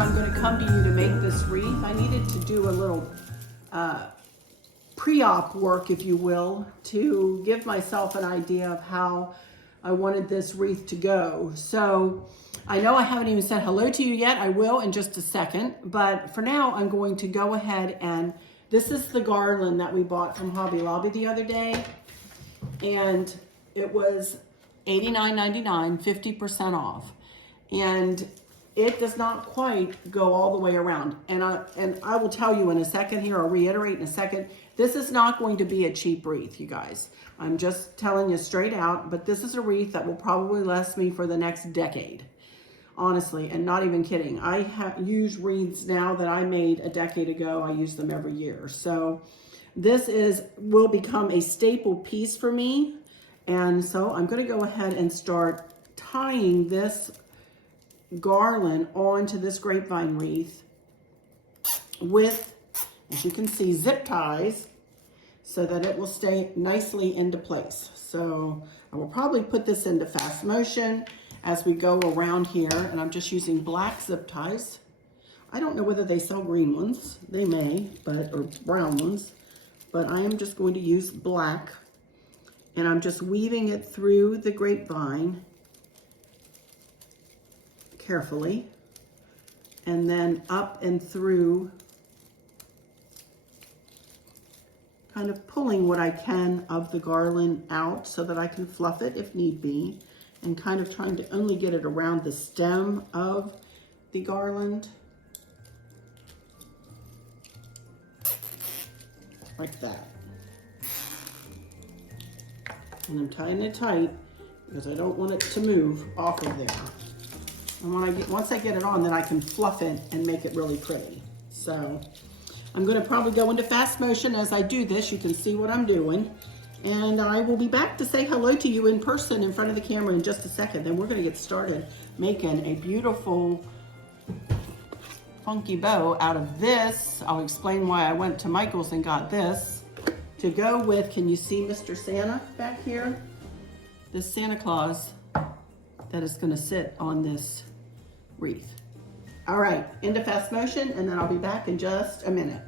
I'm going to come to you to make this wreath, I needed to do a little pre-op work, if you will, to give myself an idea of how I wanted this wreath to go. So I know I haven't even said hello to you yet. I will in just a second, but for now I'm going to go ahead and this is the garland that we bought from Hobby Lobby the other day, and it was $89.99, 50% off, and it does not quite go all the way around. And I will tell you in a second here, I'll reiterate in a second, this is not going to be a cheap wreath, you guys. I'm just telling you straight out, but this is a wreath that will probably last me for the next decade, honestly, and not even kidding. I have used wreaths now that I made a decade ago. I use them every year. So this will become a staple piece for me. And so I'm going to go ahead and start tying this garland onto this grapevine wreath with, as you can see, zip ties so that it will stay nicely into place. So I will probably put this into fast motion as we go around here, and I'm just using black zip ties. I don't know whether they sell green ones. They may, or brown ones, but I am just going to use black, and I'm just weaving it through the grapevine carefully, and then up and through, kind of pulling what I can of the garland out so that I can fluff it if need be, and kind of trying to only get it around the stem of the garland, like that. And I'm tying it tight because I don't want it to move off of there. And once I get it on, then I can fluff it and make it really pretty. So I'm going to probably go into fast motion as I do this. You can see what I'm doing. And I will be back to say hello to you in person in front of the camera in just a second. Then we're going to get started making a beautiful funky bow out of this. I'll explain why I went to Michael's and got this to go with. Can you see Mr. Santa back here? This Santa Claus that is going to sit on this wreath. All right, into fast motion, and then I'll be back in just a minute.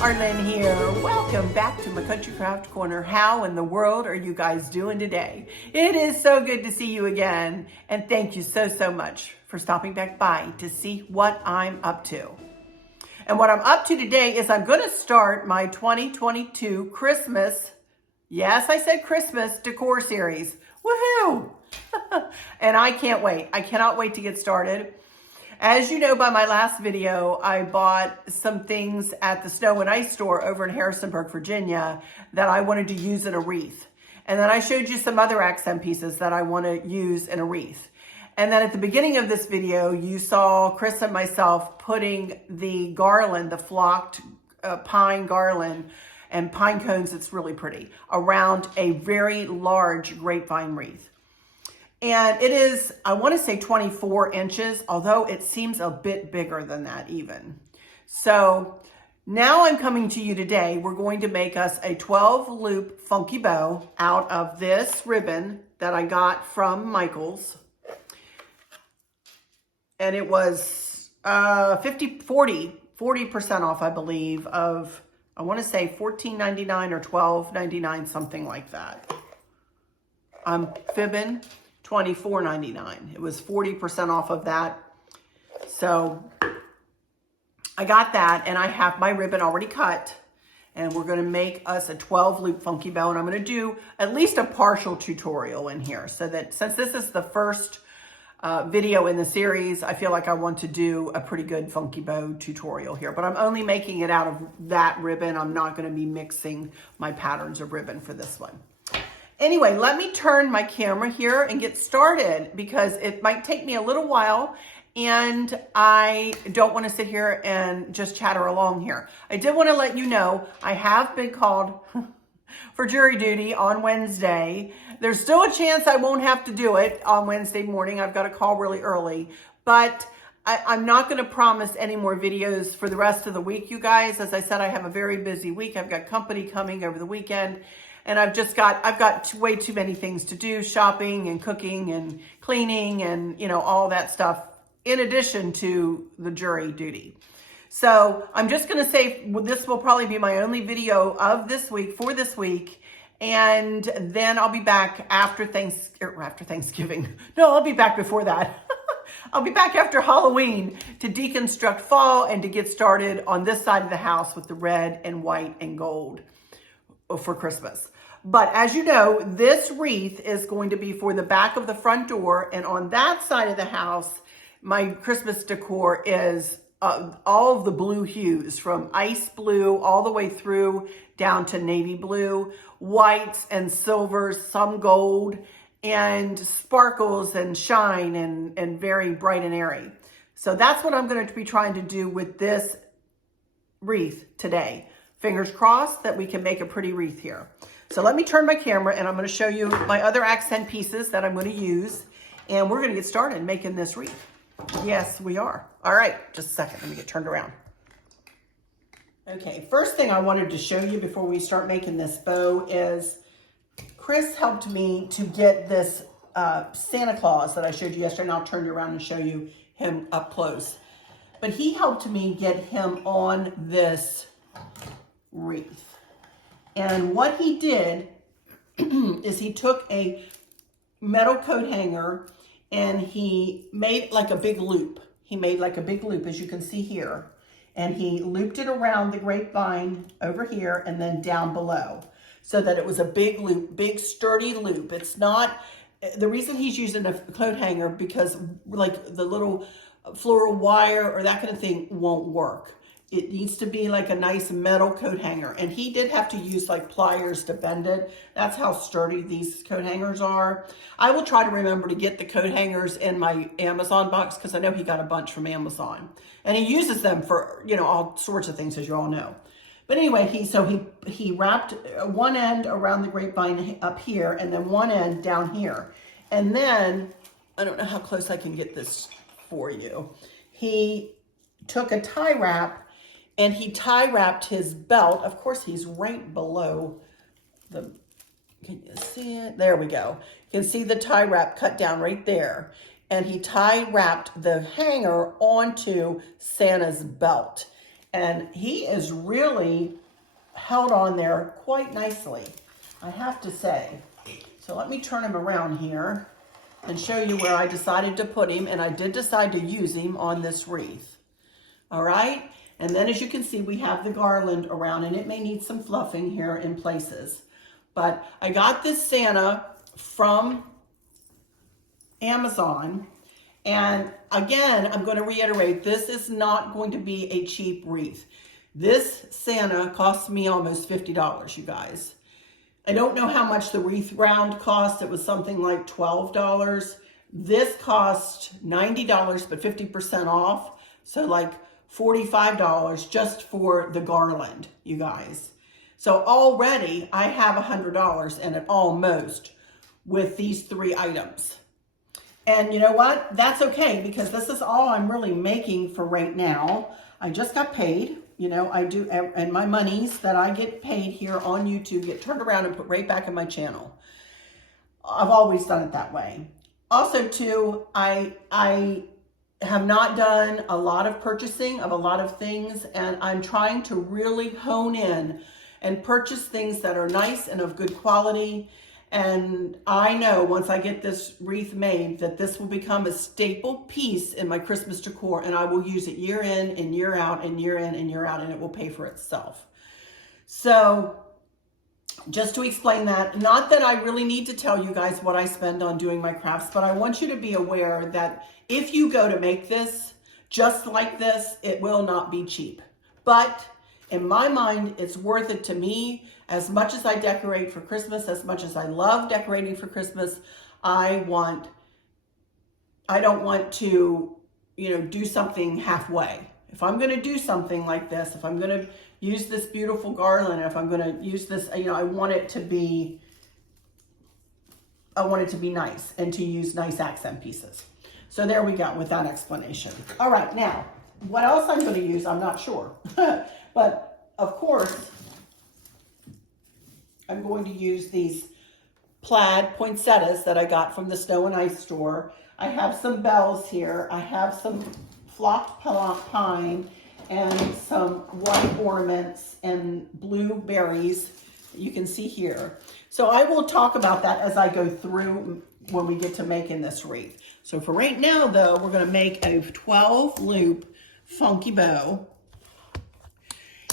Arlynn here. Welcome back to my Country Craft Corner. How in the world are you guys doing today? It is so good to see you again, and thank you so much for stopping back by to see what I'm up to. And what I'm up to today is I'm going to start my 2022 Christmas, yes, I said Christmas, decor series. Woohoo! And I can't wait. I cannot wait to get started. As you know by my last video, I bought some things at the Snow and Ice store over in Harrisonburg, Virginia, that I wanted to use in a wreath. And then I showed you some other accent pieces that I want to use in a wreath. And then at the beginning of this video, you saw Chris and myself putting the garland, the flocked pine garland and pine cones, it's really pretty, around a very large grapevine wreath. And it is, I want to say 24 inches, although it seems a bit bigger than that even. So now I'm coming to you today. We're going to make us a 12 loop funky bow out of this ribbon that I got from Michael's. And it was 40% off, I believe, of, I want to say $14.99 or $12.99, something like that. I'm fibbing. $24.99. It was 40% off of that. So I got that, and I have my ribbon already cut, and we're going to make us a 12 loop funky bow, and I'm going to do at least a partial tutorial in here so that since this is the first video in the series, I feel like I want to do a pretty good funky bow tutorial here, but I'm only making it out of that ribbon. I'm not going to be mixing my patterns of ribbon for this one. Anyway, let me turn my camera here and get started because it might take me a little while and I don't want to sit here and just chatter along here. I did want to let you know I have been called for jury duty on Wednesday. There's still a chance I won't have to do it on Wednesday morning. I've got a call really early, but I'm not going to promise any more videos for the rest of the week, you guys. As I said, I have a very busy week. I've got company coming over the weekend. And I've got way too many things to do, shopping and cooking and cleaning and, you know, all that stuff in addition to the jury duty. So I'm just going to say this will probably be my only video of this week for this week. And then I'll be back after Thanksgiving. No, I'll be back before that. I'll be back after Halloween to deconstruct fall and to get started on this side of the house with the red and white and gold for Christmas. But as you know, this wreath is going to be for the back of the front door. And on that side of the house, my Christmas decor is all of the blue hues from ice blue all the way through down to navy blue, whites and silvers, some gold, and sparkles and shine and very bright and airy. So that's what I'm going to be trying to do with this wreath today. Fingers crossed that we can make a pretty wreath here. So let me turn my camera and I'm going to show you my other accent pieces that I'm going to use. And we're going to get started making this wreath. Yes, we are. All right, just a second. Let me get turned around. Okay, first thing I wanted to show you before we start making this bow is Chris helped me to get this Santa Claus that I showed you yesterday. And I'll turn you around and show you him up close. But he helped me get him on this wreath. And what he did is he took a metal coat hanger and he made like a big loop. He made like a big loop, as you can see here. And he looped it around the grapevine over here and then down below so that it was a big loop, big sturdy loop. It's not, the reason he's using a coat hanger because like the little floral wire or that kind of thing won't work. It needs to be like a nice metal coat hanger. And he did have to use like pliers to bend it. That's how sturdy these coat hangers are. I will try to remember to get the coat hangers in my Amazon box because I know he got a bunch from Amazon. And he uses them for, you know, all sorts of things, as you all know. But anyway, he wrapped one end around the grapevine up here and then one end down here. And then, I don't know how close I can get this for you. He took a tie wrap and he tie wrapped his belt. Of course, he's right below the, can you see it? There we go. You can see the tie wrap cut down right there. And he tie wrapped the hanger onto Santa's belt. And he is really held on there quite nicely, I have to say. So let me turn him around here and show you where I decided to put him. And I did decide to use him on this wreath. All right. And then as you can see, we have the garland around and it may need some fluffing here in places. But I got this Santa from Amazon. And again, I'm going to reiterate, this is not going to be a cheap wreath. This Santa cost me almost $50, you guys. I don't know how much the wreath round cost. It was something like $12. This cost $90, but 50% off. So like $45 just for the garland, you guys. So already I have $100 in it almost with these three items. And you know what? That's okay because this is all I'm really making for right now. I just got paid. You know, I do, and my monies that I get paid here on YouTube get turned around and put right back in my channel. I've always done it that way. Also too, I have not done a lot of purchasing of a lot of things, and I'm trying to really hone in and purchase things that are nice and of good quality. And I know once I get this wreath made that this will become a staple piece in my Christmas decor, and I will use it year in and year out and year in and year out, and it will pay for itself. So just to explain that, not that I really need to tell you guys what I spend on doing my crafts, but I want you to be aware that if you go to make this just like this, it will not be cheap. But in my mind, it's worth it to me. As much as I decorate for Christmas, as much as I love decorating for Christmas, I don't want to, do something halfway. If I'm going to do something like this, if I'm going to use this beautiful garland, if I'm going to use this, I want it to be nice and to use nice accent pieces. So there we go with that explanation. All right, now, what else I'm going to use, I'm not sure. But of course, I'm going to use these Plaid poinsettias that I got from the Snow and Ice store. I have some bells here. I have some flocked pine and some white ornaments and blue berries you can see here. So I will talk about that as I go through when we get to making this wreath. So for right now though, we're going to make a 12 loop funky bow.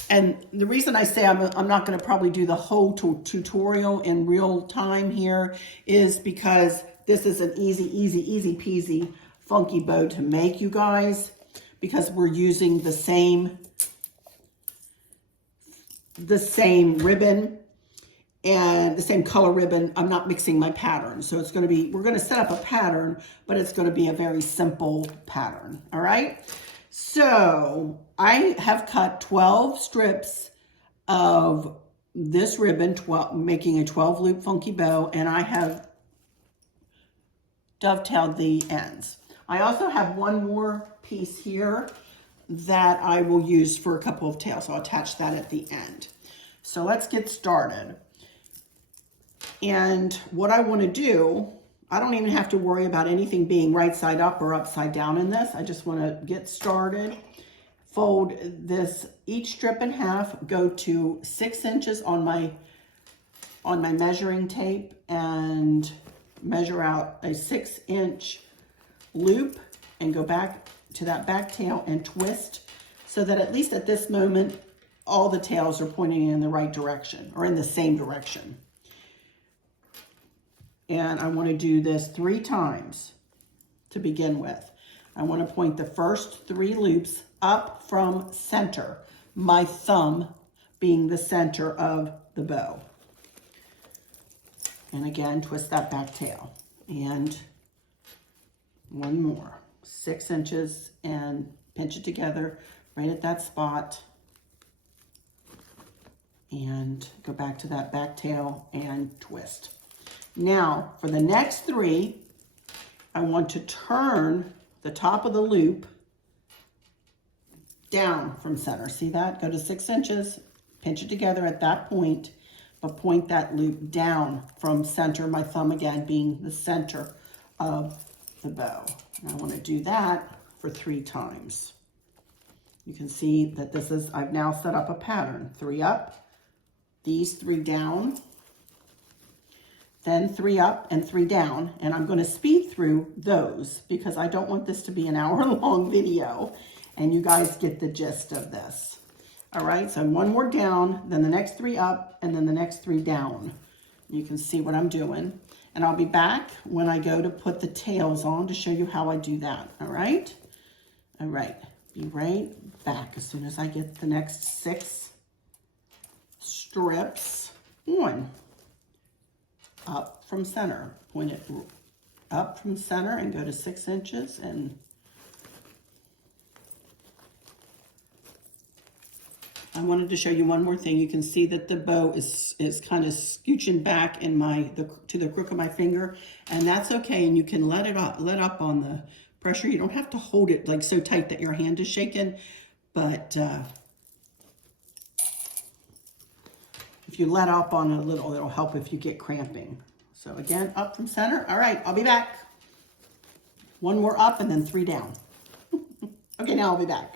And the reason I say I'm not going to probably do the whole tutorial in real time here is because this is an easy peasy funky bow to make, you guys, because we're using the same ribbon and the same color ribbon. I'm not mixing my pattern. So it's going to be, we're going to set up a pattern, but it's going to be a very simple pattern. All right. So I have cut 12 strips of this ribbon, making a 12 loop funky bow, and I have dovetailed the ends. I also have one more piece here that I will use for a couple of tails. So I'll attach that at the end. So let's get started. And what I want to do, I don't even have to worry about anything being right side up or upside down in this. I just want to get started. Fold this each strip in half, go to 6 inches on my measuring tape and measure out a 6-inch loop and go back to that back tail and twist so that at least at this moment, all the tails are pointing in the right direction or in the same direction. And I want to do this 3 times to begin with. I want to point the first 3 loops up from center, my thumb being the center of the bow. And again, twist that back tail. And one more, 6 inches, and pinch it together right at that spot. And go back to that back tail and twist. Now, for the next 3, I want to turn the top of the loop down from center. See that? Go to 6 inches, pinch it together at that point, but point that loop down from center, my thumb again being the center of the bow. And I want to do that for 3 times. You can see that this is, I've now set up a pattern. 3 up, these 3 down, then 3 up and 3 down, and I'm going to speed through those because I don't want this to be an hour-long video, and you guys get the gist of this. All right, so 1 more down, then the next 3 up, and then the next 3 down. You can see what I'm doing, and I'll be back when I go to put the tails on to show you how I do that. All right, be right back as soon as I get the next 6 strips on. Up from center, point it up from center and go to 6 inches, and I wanted to show you one more thing. You can see that the bow is kind of scooching back in to the crook of my finger, and that's okay. And you can let up on the pressure. You don't have to hold it like so tight that your hand is shaking, but if you let up on it a little, it'll help if you get cramping. So again, up from center. All right, I'll be back. 1 more up and then 3 down. Okay, now I'll be back.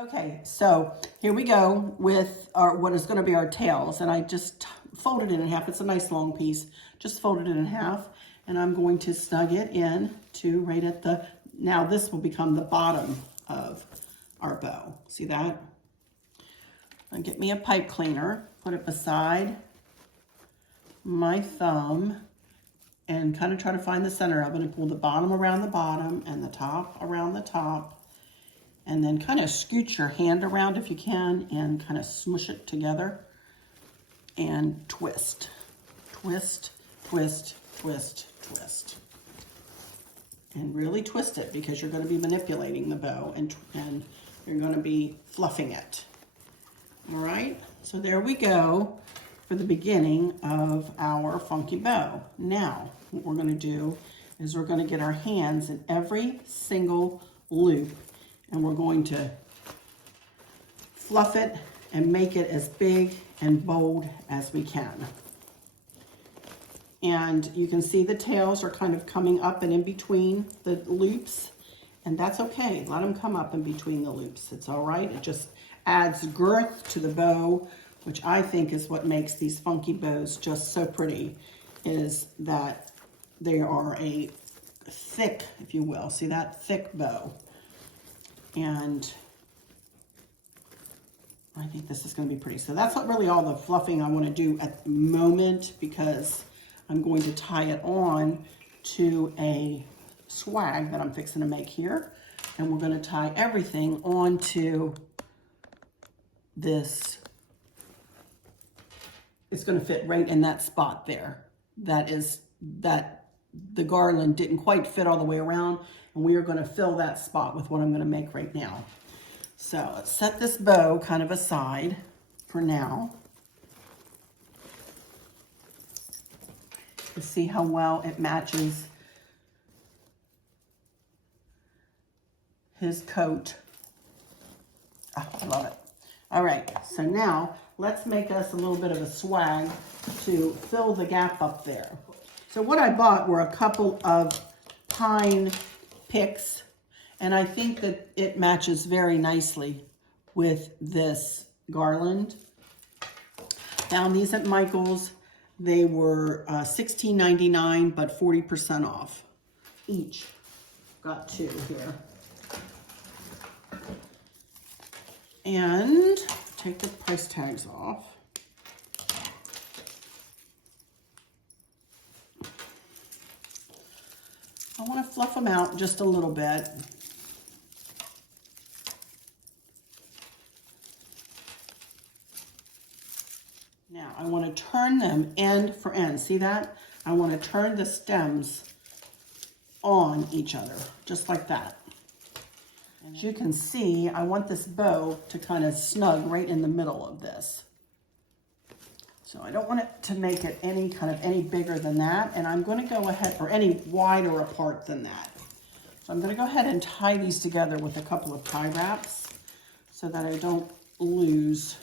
Okay, so here we go with what is going to be our tails. And I just fold it in half. It's a nice long piece. Just fold it in half, and I'm going to snug it in to right at the, now this will become the bottom of our bow. See that? I'll get me a pipe cleaner, put it beside my thumb, and kind of try to find the center of it and pull the bottom around the bottom and the top around the top, and then kind of scoot your hand around if you can and kind of smush it together and twist, twist, twist, twist, twist. And really twist it because you're going to be manipulating the bow and you're going to be fluffing it. All right, so there we go for the beginning of our funky bow. Now, what we're going to do is we're going to get our hands in every single loop, and we're going to fluff it and make it as big and bold as we can. And you can see the tails are kind of coming up and in between the loops, and that's okay. Let them come up in between the loops. It's all right. It just adds girth to the bow, which I think is what makes these funky bows just so pretty, is that they are a thick, if you will, see that thick bow. And I think this is going to be pretty. So that's not really all the fluffing I want to do at the moment, because I'm going to tie it on to a swag that I'm fixing to make here. And we're going to tie everything onto this. It's going to fit right in that spot there. That the garland didn't quite fit all the way around, and we are going to fill that spot with what I'm going to make right now. So let's set this bow kind of aside for now to see how well it matches his coat. Oh, I love it. All right, so now let's make us a little bit of a swag to fill the gap up there. So what I bought were a couple of pine picks, and I think that it matches very nicely with this garland. Found these at Michael's. They were $16.99, but 40% off each. Got two here. And take the price tags off. I want to fluff them out just a little bit. Now I want to turn them end for end. See that? I want to turn the stems on each other, just like that. As you can see, I want this bow to kind of snug right in the middle of this. So I don't want it to make it any bigger than that, and I'm going to go ahead, or any wider apart than that. So I'm going to go ahead and tie these together with a couple of tie wraps so that I don't lose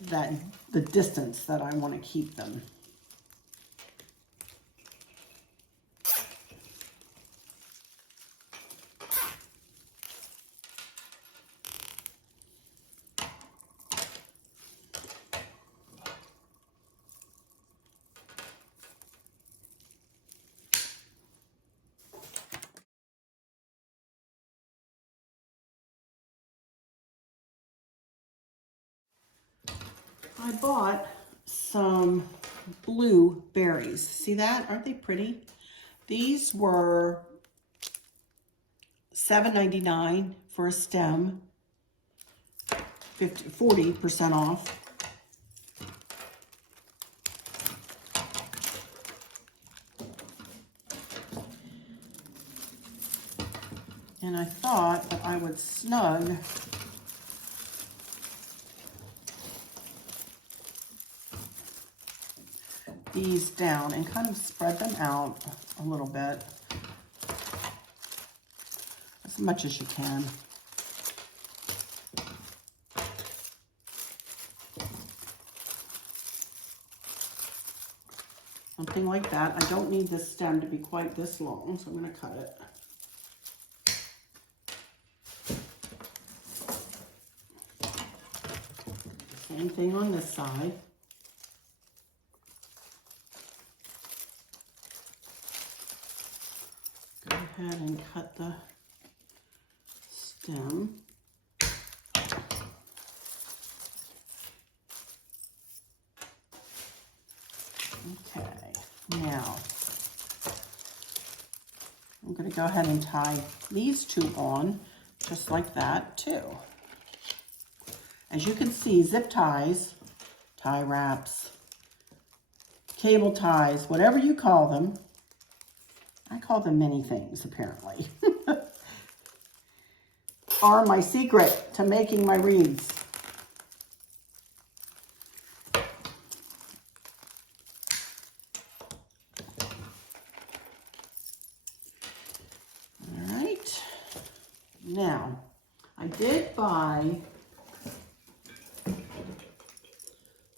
the distance that I want to keep them. I bought some blue berries. See that? Aren't they pretty? These were $7.99 for a stem, 40% off. And I thought that I would snug these down and kind of spread them out a little bit, as much as you can. Something like that. I don't need this stem to be quite this long, so I'm going to cut it. Same thing on this side. ahead and cut the stem. Okay, now I'm going to go ahead and tie these two on just like that too. As you can see, zip ties, tie wraps, cable ties, whatever you call them, I call them many things apparently, are my secret to making my wreaths. All right, now I did buy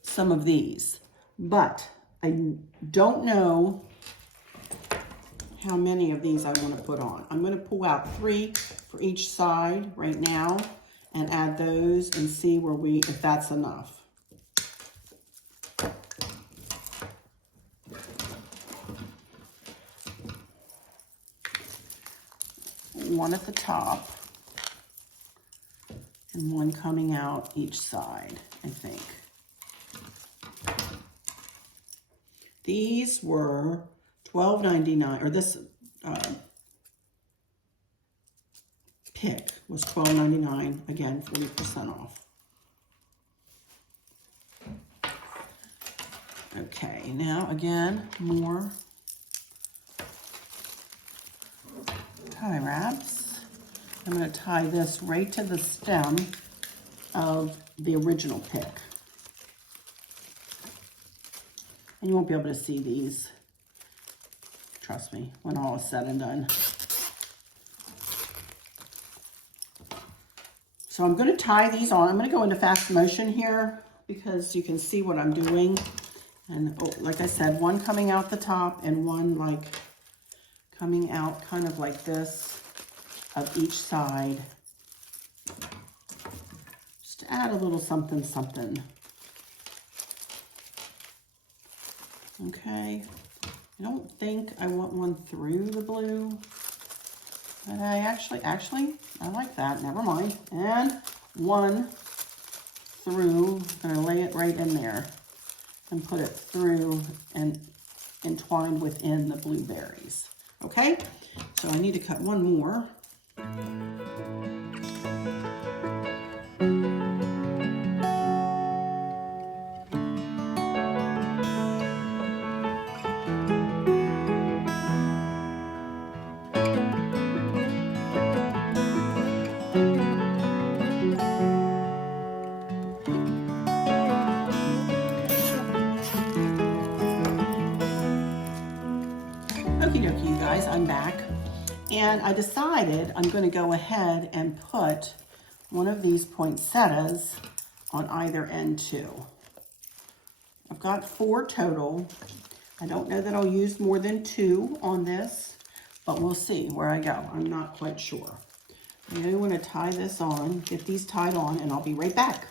some of these, but I don't know how many of these I want to put on. I'm going to pull out 3 for each side right now and add those and see where if that's enough. One at the top and one coming out each side, I think. These were $12.99, or this pick was $12.99, again, 40% off. Okay, now again, more tie wraps. I'm going to tie this right to the stem of the original pick. And you won't be able to see these, trust me, when all is said and done. So I'm going to tie these on. I'm going to go into fast motion here because you can see what I'm doing. And like I said, one coming out the top and one like coming out kind of like this of each side. Just to add a little something, something. Okay, I don't think I want one through the blue, but I actually, I like that, never mind. And one through, I'm gonna lay it right in there and put it through and entwined within the blueberries. Okay, so I need to cut one more. Okie dokie, you guys, I'm back. And I decided I'm going to go ahead and put one of these poinsettias on either end too. I've got 4 total. I don't know that I'll use more than 2 on this, but we'll see where I go. I'm not quite sure. I'm going to tie this on, get these tied on, and I'll be right back.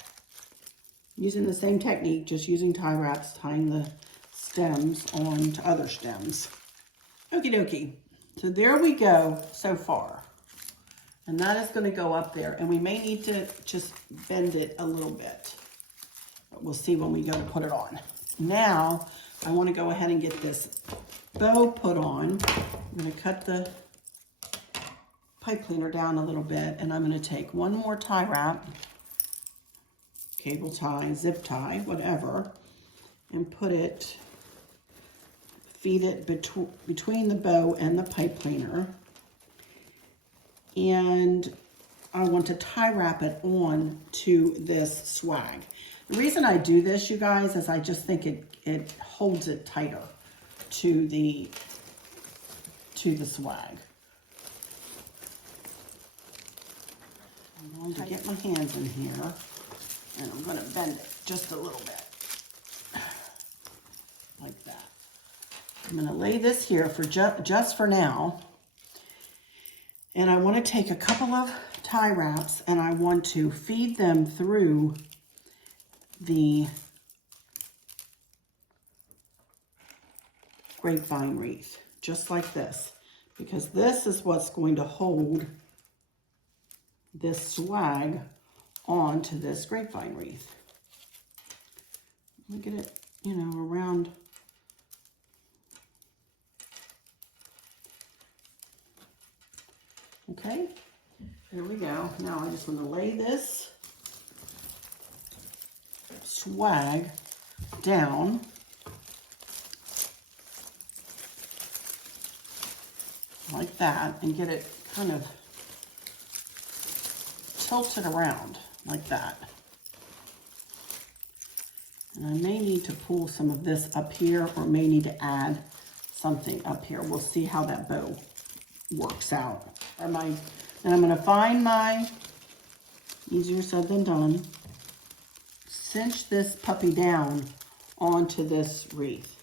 Using the same technique, just using tie wraps, tying the stems on to other stems. Okie dokie. So there we go so far. And that is going to go up there. And we may need to just bend it a little bit. But we'll see when we go to put it on. Now, I want to go ahead and get this bow put on. I'm going to cut the pipe cleaner down a little bit. And I'm going to take one more tie wrap, cable tie, zip tie, whatever, and put it, feed it between the bow and the pipe cleaner. And I want to tie wrap it on to this swag. The reason I do this, you guys, is I just think it holds it tighter to the swag. I'm going to get my hands in here and I'm going to bend it just a little bit like that. I'm going to lay this here for just for now. And I want to take a couple of tie wraps and I want to feed them through the grapevine wreath, just like this. because this is what's going to hold this swag onto this grapevine wreath. Let me get it, you know, around. Okay, there we go. Now I just want to lay this swag down like that and get it kind of tilted around like that. And I may need to pull some of this up here or may need to add something up here. We'll see how that bow works out. And I'm going to find my, easier said than done, cinch this puppy down onto this wreath.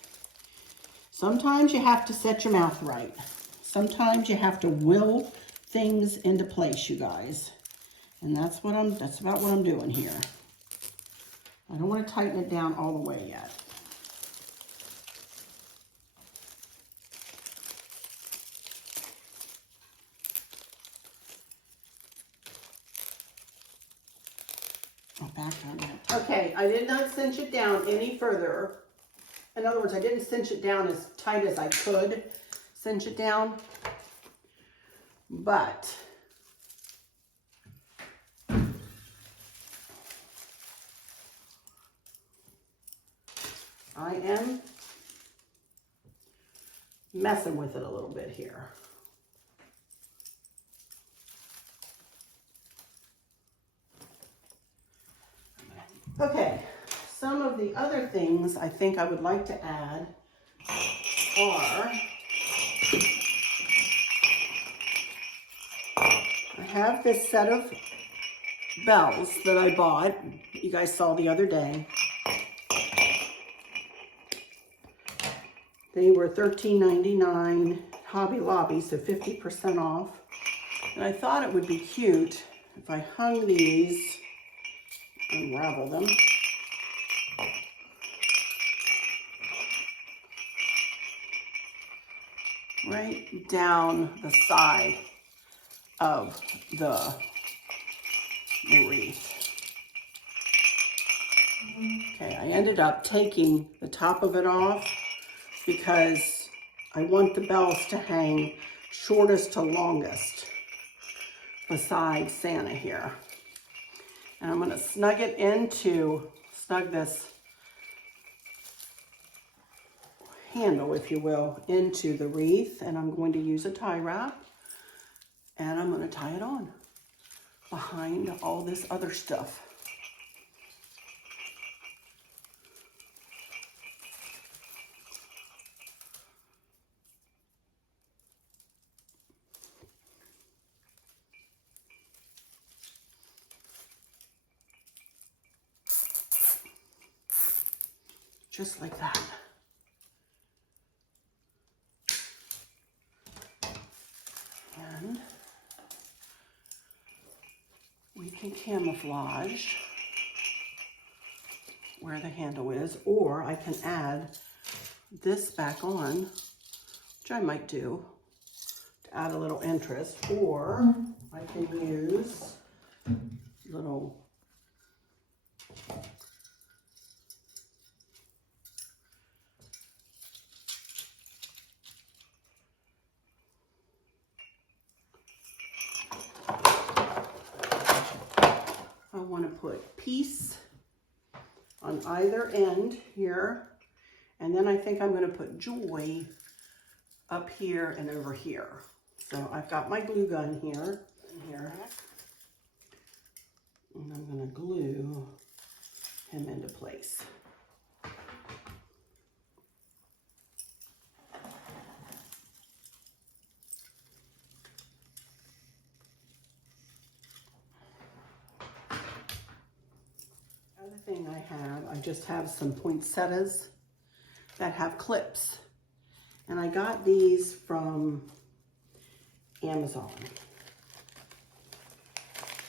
Sometimes you have to set your mouth right. Sometimes you have to will things into place, you guys. And that's about what I'm doing here. I don't want to tighten it down all the way yet. Back on that. Okay, I did not cinch it down any further. In other words, I didn't cinch it down as tight as I could cinch it down. But I am messing with it a little bit here. Okay, some of the other things I think I would like to add are, I have this set of bells that I bought, you guys saw the other day. They were $13.99 Hobby Lobby, so 50% off. And I thought it would be cute if I hung these, unravel them. Right down the side of the wreath. Okay, I ended up taking the top of it off because I want the bells to hang shortest to longest beside Santa here. And I'm going to snug this handle, if you will, into the wreath. And I'm going to use a tie wrap. And I'm going to tie it on behind all this other stuff. Just like that. And we can camouflage where the handle is, or I can add this back on, which I might do to add a little interest, or I can use little want to put peace on either end here, and then I think I'm going to put joy up here and over here. So I've got my glue gun here, and I'm going to glue him into place. Thing I just have some poinsettias that have clips, and I got these from Amazon.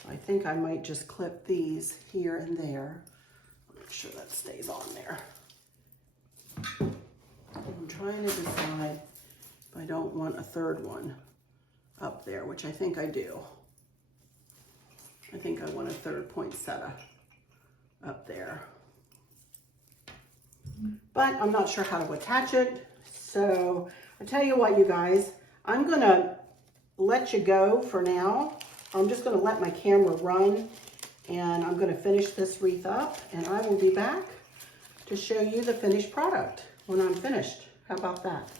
I think I might just clip these here and there. Make sure that stays on there. I'm trying to decide if I I don't want a third one up there, which I think I do. I think I want a third poinsettia up there. But I'm not sure how to attach it. So I tell you what, you guys, I'm gonna let you go for now. I'm just gonna let my camera run, and I'm gonna finish this wreath up, and I will be back to show you the finished product when I'm finished. How about that?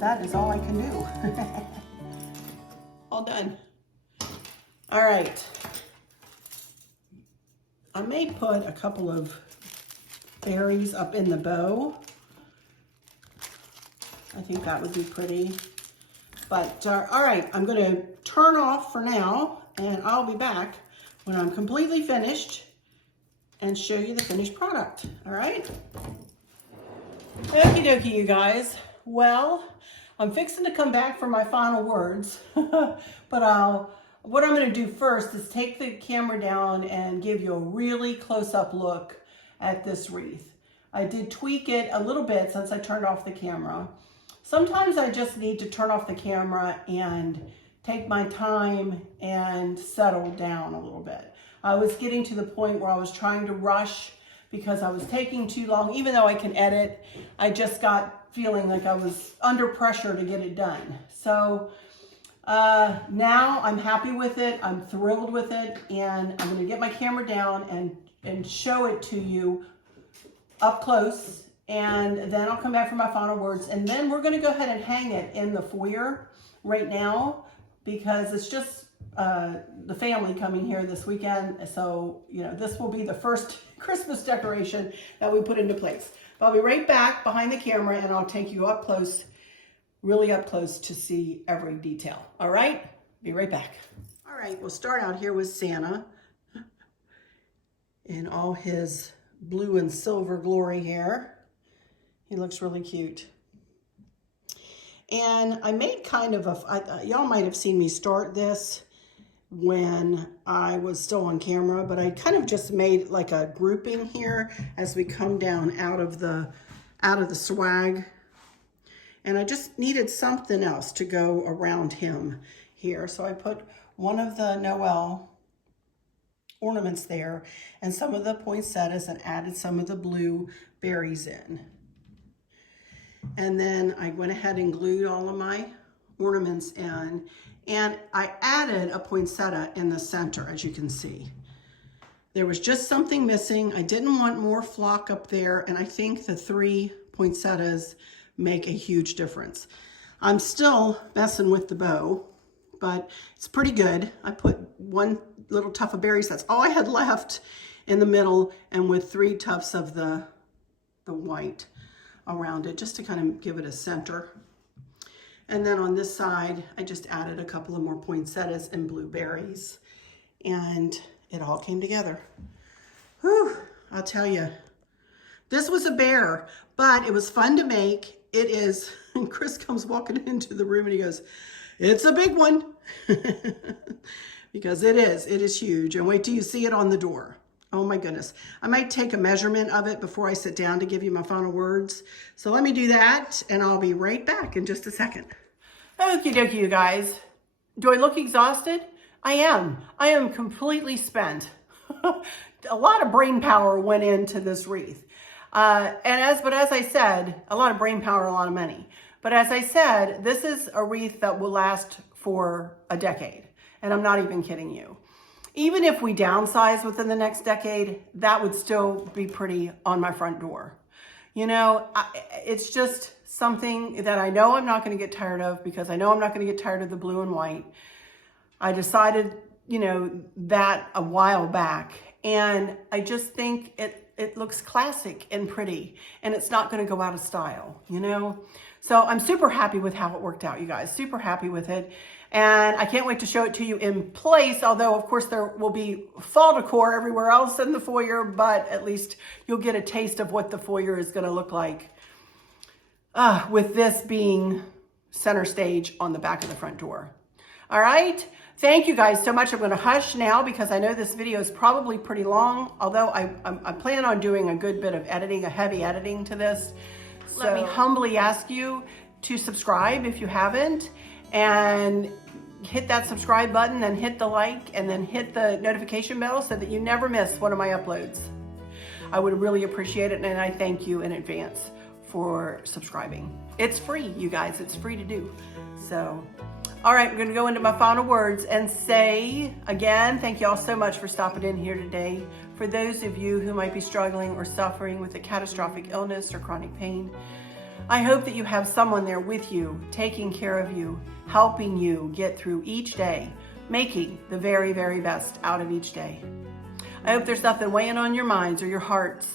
That is all I can do. All done. All right. I may put a couple of berries up in the bow. I think that would be pretty. But all right, I'm going to turn off for now, and I'll be back when I'm completely finished and show you the finished product. All right? Okie dokie, you guys. Well, I'm fixing to come back for my final words, but what I'm going to do first is take the camera down and give you a really close-up look at this wreath. I did tweak it a little bit since I turned off the camera. Sometimes I just need to turn off the camera and take my time and settle down a little bit. I was getting to the point where I was trying to rush because I was taking too long. Even though I can edit, I just got feeling like I was under pressure to get it done. So now I'm happy with it. I'm thrilled with it, and I'm gonna get my camera down and show it to you up close, and then I'll come back for my final words, and then we're gonna go ahead and hang it in the foyer right now because it's just the family coming here this weekend. So, you know, this will be the first Christmas decoration that we put into place. But I'll be right back behind the camera, and I'll take you up close, really up close, to see every detail. All right? Be right back. All right, we'll start out here with Santa in all his blue and silver glory here. He looks really cute. And I made kind of a, y'all might have seen me start this when I was still on camera, but I kind of just made like a grouping here as we come down out of the swag. And I just needed something else to go around him here. So I put one of the Noel ornaments there and some of the poinsettias and added some of the blue berries in. And then I went ahead and glued all of my ornaments in, and I added a poinsettia in the center, as you can see. There was just something missing. I didn't want more flock up there, and I think the 3 poinsettias make a huge difference. I'm still messing with the bow, but it's pretty good. I put 1 little tuft of berries, that's all I had left, in the middle, and with 3 tufts of the white around it, just to kind of give it a center. And then on this side, I just added a couple of more poinsettias and blueberries, and it all came together. Whew, I'll tell you, this was a bear, but it was fun to make. It is, and Chris comes walking into the room and he goes, "It's a big one." Because it is huge. And wait till you see it on the door. Oh my goodness. I might take a measurement of it before I sit down to give you my final words. So let me do that, and I'll be right back in just a second. Okie dokie, you guys. Do I look exhausted? I am. I am completely spent. A lot of brain power went into this wreath. But as I said, a lot of brain power, a lot of money. But as I said, this is a wreath that will last for a decade. And I'm not even kidding you. Even if we downsize within the next decade, that would still be pretty on my front door. You know, it's just something that I know I'm not going to get tired of, because I know I'm not going to get tired of the blue and white. I decided, you know, that a while back. And I just think it looks classic and pretty, and it's not going to go out of style, you know? So I'm super happy with how it worked out, you guys, super happy with it. And I can't wait to show it to you in place, although of course there will be fall decor everywhere else in the foyer, but at least you'll get a taste of what the foyer is going to look like with this being center stage on the back of the front door. All right. Thank you guys so much. I'm going to hush now because I know this video is probably pretty long, although I plan on doing a good bit of editing, a heavy editing to this. So let me humbly ask you to subscribe if you haven't, and hit that subscribe button, then hit the like, and then hit the notification bell so that you never miss one of my uploads. I would really appreciate it, and I thank you in advance for subscribing. It's free, you guys. It's free to do. So, all right, I'm going to go into my final words and say, again, thank you all so much for stopping in here today. For those of you who might be struggling or suffering with a catastrophic illness or chronic pain, I hope that you have someone there with you, taking care of you, helping you get through each day, making the very, very best out of each day. I hope there's nothing weighing on your minds or your hearts,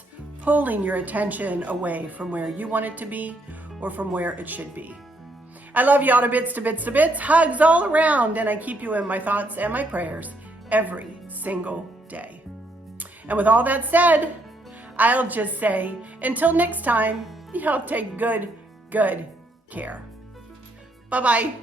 pulling your attention away from where you want it to be or from where it should be. I love you all to bits, to bits, to bits. Hugs all around, and I keep you in my thoughts and my prayers every single day. And with all that said, I'll just say, until next time, y'all take good care. Bye-bye.